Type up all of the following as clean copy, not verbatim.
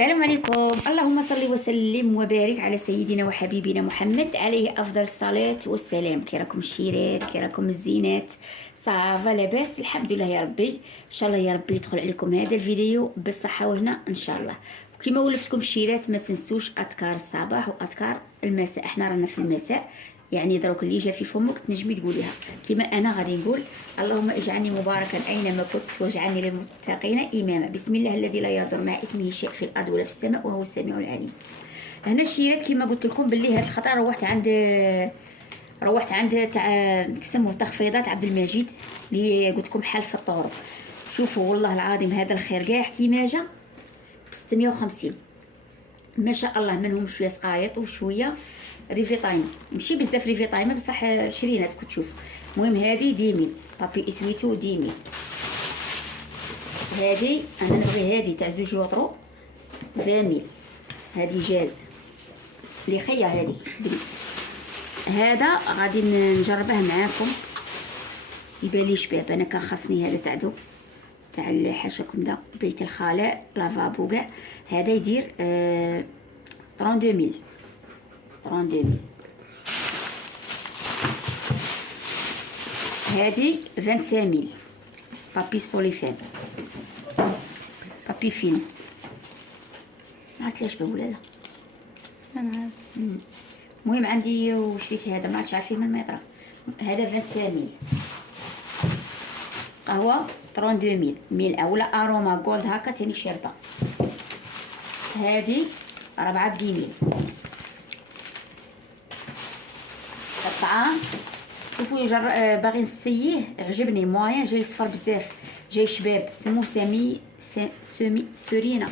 السلام عليكم. اللهم صل وسلم وبارك على سيدنا وحبيبنا محمد عليه افضل الصلاه والسلام. كي راكم الشيرات، كي راكم الزينات؟ صافا لاباس؟ الحمد لله يا ربي. ان شاء الله يا ربي يدخل عليكم هذا الفيديو بالصحه والهنا ان شاء الله. وكما ولفتكم الشيرات ما تنسوش اذكار الصباح واذكار المساء. احنا رانا في المساء، يعني دروك اللي جا في فمك تنجمي تقوليها كما انا غادي نقول. اللهم اجعلني مباركا اينما كنت واجعلني للمتقين اماما. بسم الله الذي لا يضر مع اسمه شيء في الارض ولا في السماء وهو السميع العليم. هنا الشيرات كما قلت لكم باللي هاد الخطره روحت عند تاع يسموه تخفيضات عبد المجيد اللي قلت لكم حال في الطرق. شوفوا والله العظيم هذا الخير كاع كيما جا ب 650 ما شاء الله. منهم شويه سقايط وشويه ريفيتايم، ماشي بزاف ريفيتايم بصح عشرينات كنت تشوف. المهم هذه ديمين بابي اسويتو ديمين. هذه انا نبغي هذه تاع زوج يوطرو فاميل. هذه جال اللي خيا هذه. هذا غادي نجربه معاكم يبان لي شباب. انا كان خاصني هذا تاع اللي حاشاكم دا بيت الخلاء لافابو كاع. هذا يدير 32000. هذه 25000 بابي سوليفان بابي فين. عرفت لاش بقول لا انا عارف. المهم عندي وشريت هذا ما عرفتش عارفين من ما يطرا. هذا 25000 قهوه 32000 ميل اولا اروما جولد هكا تاني شابه. هذه 4 بدينين. الطعام شوفوا باغي نسيه عجبني موين جاي صفر بزاف جاي شباب. سموه سيرينا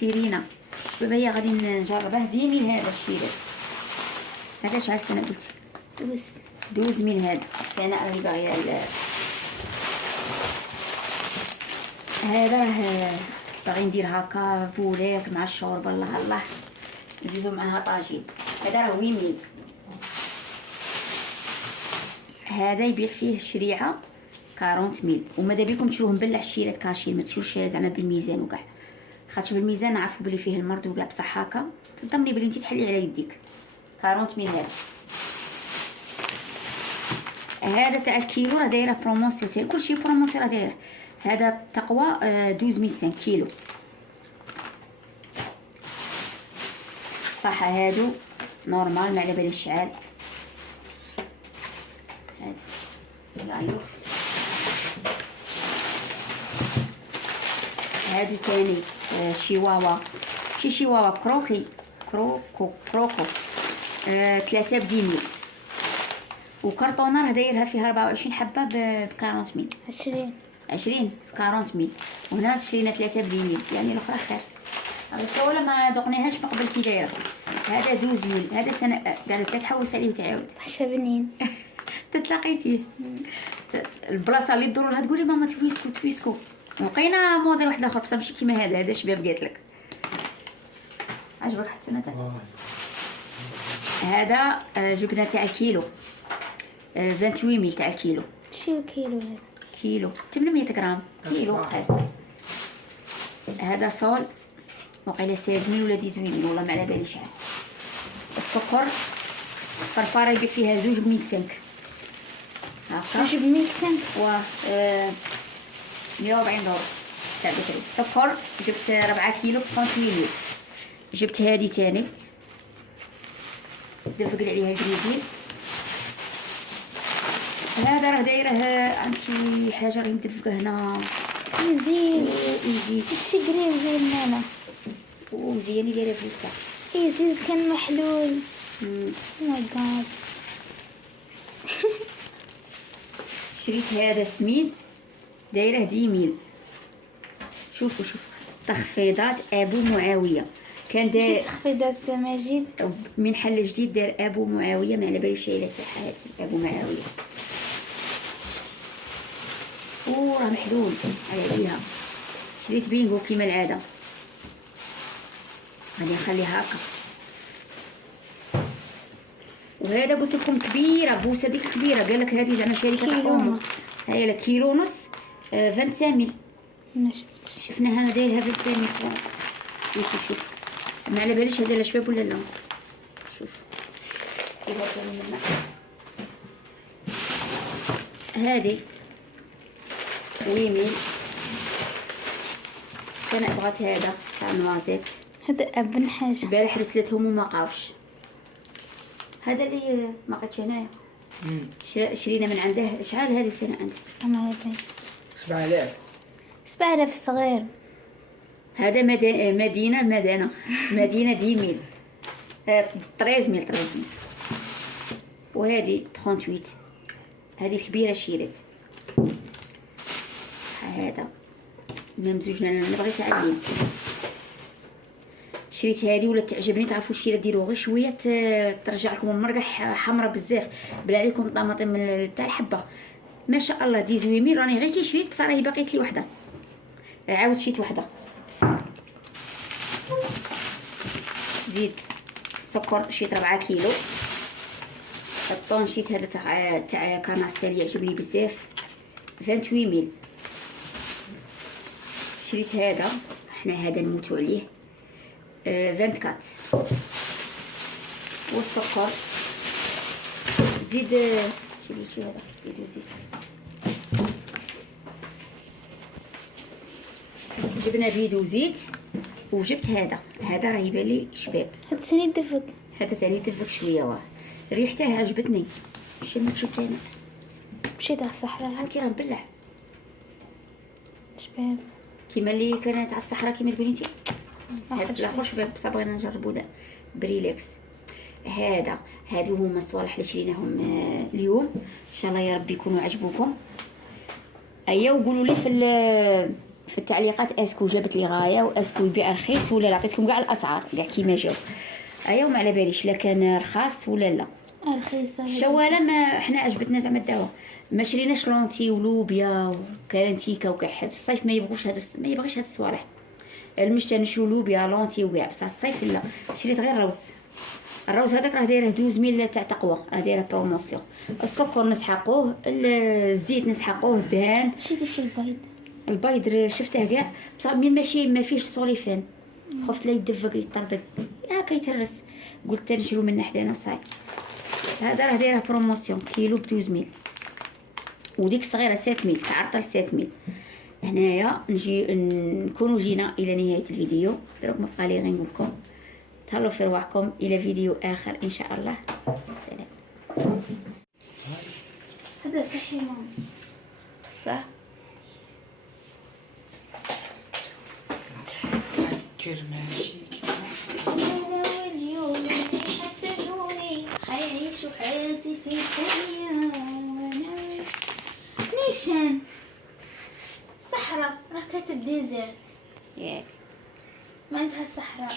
شباب. هي غادي نجربه ديمين هذا الشيء. هذا شحال سنه قلتي؟ دوز من هذا. انا راني باغيه هذا باغي ندير هكا بولاك مع الشوربه. الله نزيدو معاها طاجين. هذا راه ويمين. هذا يبيع فيه شريعه 40000 وماذا بكم تشوفوه مبلع الشيرات كاشين ما تشوفوش زعما بالميزان وكاع. خاطش بالميزان نعرفوا بلي فيه المرض وكاع بصح هكا تضمني بلي انت تحلي على يديك. 40000 هذا تاع الكيلو راه دايره بروموسيون كلشي بروموسيون راه دايره. هذا تقوى 12500 كيلو صح. هادو نورمال ما على باليش شحال. هادو تاني شيواوا ماشي شيواوا كروكو 3 بديني. وكرتونه راه دايرها فيها 24 حبه ب 40000 20 ب 40000 وهنا شرينا 3 بديني يعني الاخرى خير. الاولى ما ذقناهاش من قبل كي دايره. هذا 12000 هذا سنه قاعده تحوس عليه وتعاود بنين تتلاقيتيه البلاصه اللي تدور لها تقولي ماما تويسكو. لقينا موديل واحد اخر بصح ماشي كيما هذا شباب قالت لك. عجبك حسنه؟ هذا جبنا تاع كيلو 28000 تاع كيلو. ماشي كيلو هذا كيلو 800 غرام كيلو قاس. هذا صول وقيله 16000 ولا 18000 والله ما على بالي شحال. السكر فرفاره يبيع فيها 2 ب 105 هكا. 2 ب 105 و 140 دولار تاع بكري. السكر جبت 4 كيلو ب 38000. جبت هذه تاني دفق عليها جريدين. هذا راه دايره عند شي حاجه غير ندفقه هنا ايزيز شي قريب زي المانا ومزيان دايره بزاف. ايزيز كان محلول. ماي جاد. شريت هذا سميد دايره 10000. شوفوا تخفيضات ابو معاويه كان داير تخفيضات مجيد من حل جديد دار ابو معاويه ما على باليش عيله حياتي. ابو معاويه راه محلول على بيها. شريت بينغو كيما العاده غادي نخليها هكا. وهذا قلت لكم كبيره بوسه ديك كبيره قال لك هذه زعما شركه كيلو هاي لا كيلو ونص 25000 ما شفتش. شفناها دايرها 25000 شوف ما على باليش هذا الشباب ولا لا. شوف كيف هذا هذه ويميل. انا بغات هذا تاع نوازيت. هذا ابن حاجه البارح رسلتهم وما قاوش. هذا اللي ما لقيتش هنايا. شرينا من عنده. شحال هذه السنه عندك؟ انا هذا 7000 صغير. هذا مدينه 10,000 13,000 وهذه 38. هذه الكبيره شيرت. هذا ممزوج. انا بغيت نعلم. شريت هذه ولا تعجبني. تعرفوا الشيره ديروا غير شويه ترجع لكم المرقح حمراء بزاف. بلا عليكم الطماطم تاع الحبه ما شاء الله 18,000. راني غير كي شريت بصح راهي باقيت لي وحده. عاود شريت وحده. زيد السكر شريت 4 كيلو. الطون شريت هذا تاع كاناستيل يعجبني بزاف 28,000. شريت هذا احنا هذا نموتو عليه 24. والسكر زيد شريت هذا زيد جبنا بيدو زيت. وجبت هذا راه يبان لي شباب. هذا ثاني يدفق. هذا ثاني يدفق شويه. واه ريحته عجبتني. شميت شي ثاني. مشيت على الصحراء هاكي راه مبلع شباب كيما اللي كانت على الصحراء كيما تقولي انت. هذا الاخر شباب بصح بغينا نجربو دا بريليكس. هادو هما الصوالح اللي شريناهم اليوم. ان شاء الله يا ربي يكونوا عجبوكم. ايا وقولوا لي في التعليقات اسكو جابت لي غايه واسكو يبيع رخيص ولا لا. عطيتكم كاع الاسعار كاع كيما جاو. ايا وما على باليش لا كان رخاص ولا لا. رخيصه الشواله ما احنا عجبتنا زعما الدواء. ما شريناش لونتي ولوبيا وكارنتيكا وكحل. الصيف ما يبغيش هاد الصوالح. المشتا نشرو لوبيا لونتي وكاع بصح الصيف لا. شريت غير الروز هذاك راه دايره 12,000 تاع تقوى. راه دايره بروموسيون. السكر نسحقوه. الزيت نسحقوه. الدهان مشيت شي البيض شفته كاع بصح من ماشي ما فيهش سوليفان. خفت لا يدفق يطردق كيترس. قلت نشرو من حدانا وصاي. هذا راه دايره بروموسيون كيلو ب 12,000 وديك الصغيره 7,000 عرضه ل 7,000. هنايا نكونوا جينا الى نهايه الفيديو. دروك ما بقى لي غير نقول لكم تهلاو في رواحكم الى فيديو اخر ان شاء الله. سلام. هذا صحي ماما صح ماشي. واليوم يحسدوني حيعيشوا حياتي في الدنيا وانا نيشان صحراء. راه كاتب ديزيرت ياك ما عندها الصحراء.